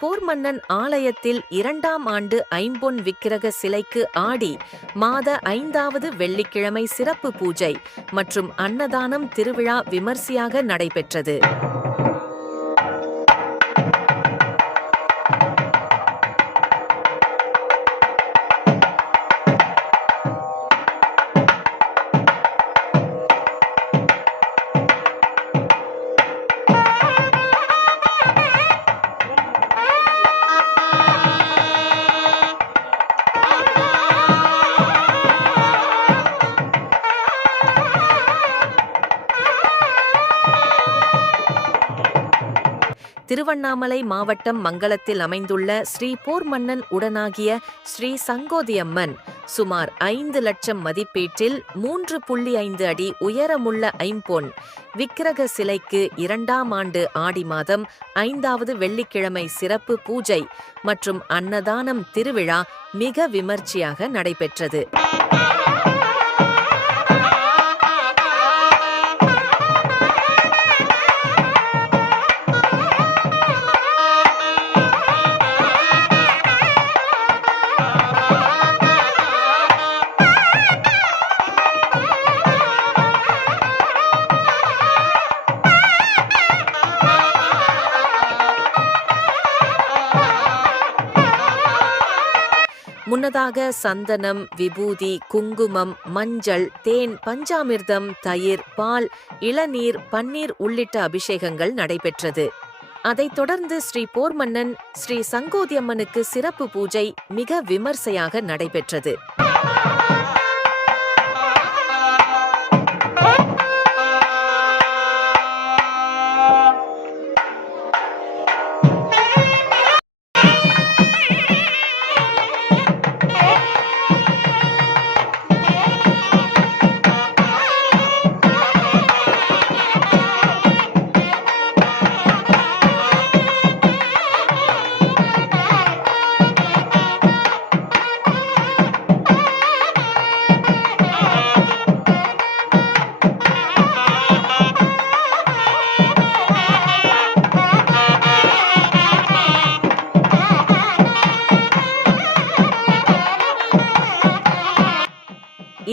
போர்மன்னன் ஆலயத்தில் இரண்டாம் ஆண்டு ஐம்பொன் விக்கிரக சிலைக்கு ஆடி மாத ஐந்தாவது வெள்ளிக்கிழமை சிறப்பு பூஜை மற்றும் அன்னதானம் திருவிழா விமர்சையாக நடைபெற்றது. திருவண்ணாமலை மாவட்டம் மங்களத்தில் அமைந்துள்ள ஸ்ரீ போர்மன்னன் உடனாகிய ஸ்ரீ சங்கோதியம்மன் சுமார் ஐந்து லட்சம் மதிப்பீட்டில் மூன்று புள்ளி ஐந்து அடி உயரமுள்ள ஐம்பொன் விக்கிரக சிலைக்கு இரண்டாம் ஆண்டு ஆடி மாதம் ஐந்தாவது வெள்ளிக்கிழமை சிறப்பு பூஜை மற்றும் அன்னதானம் திருவிழா மிக விமர்சையாக நடைபெற்றது. முன்னதாக சந்தனம் விபூதி குங்குமம் மஞ்சள் தேன் பஞ்சாமிர்தம் தயிர் பால் இளநீர் பன்னீர் உள்ளிட்ட அபிஷேகங்கள் நடைபெற்றது. அதைத் தொடர்ந்து ஸ்ரீ போர்மன்னன் ஸ்ரீ சங்கோதியம்மனுக்கு சிறப்பு பூஜை மிக விமர்சையாக நடைபெற்றது.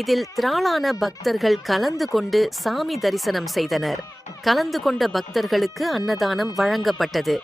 இதில் திரளான பக்தர்கள் கலந்து கொண்டு சாமி தரிசனம் செய்தனர். கலந்து கொண்ட பக்தர்களுக்கு அன்னதானம் வழங்கப்பட்டது.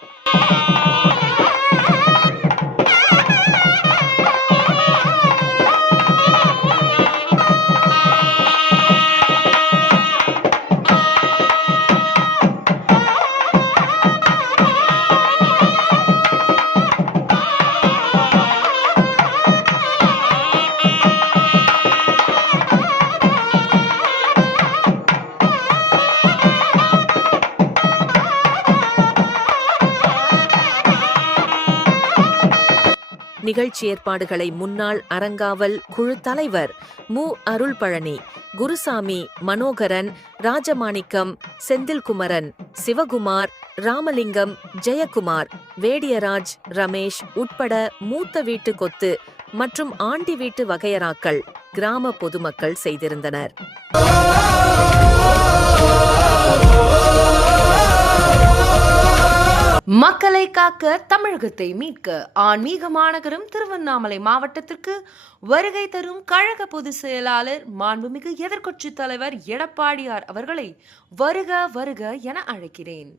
நிகழ்ச்சி ஏற்பாடுகளை முன்னாள் அரங்காவல் குழு தலைவர் மு. அருள்பழனி குருசாமி மனோகரன் ராஜமாணிக்கம் செந்தில்குமரன் சிவகுமார் ராமலிங்கம் ஜெயக்குமார் வேடியராஜ் ரமேஷ் உட்பட மூத்த வீட்டு கொத்து மற்றும் ஆண்டி வீட்டு வகையறாக்கள் கிராம பொதுமக்கள் செய்திருந்தனர். மக்களை காக்க தமிழகத்தை மீட்க ஆன்மீக மாநகரம் திருவண்ணாமலை மாவட்டத்திற்கு வருகை தரும் கழக பொதுச் செயலாளர் மாண்புமிகு எதிர்க்கட்சித் தலைவர் எடப்பாடியார் அவர்களை வருக வருக என அழைக்கிறேன்.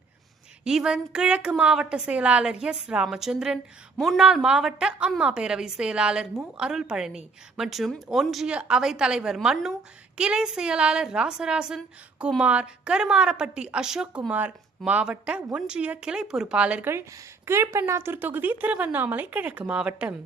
இவன் கிழக்கு மாவட்ட செயலாளர் எஸ் ராமச்சந்திரன் முன்னாள் மாவட்ட அம்மா பேரவை செயலாளர் மு. அருள் பழனி மற்றும் ஒன்றிய அவை தலைவர் மன்னு கிளை செயலாளர் ராசராசன் குமார் கருமாரப்பட்டி அசோக் குமார் மாவட்ட ஒன்றிய கிளை பொறுப்பாளர்கள் கீழ்பெண்ணாத்தூர் தொகுதி திருவண்ணாமலை கிழக்கு மாவட்டம்.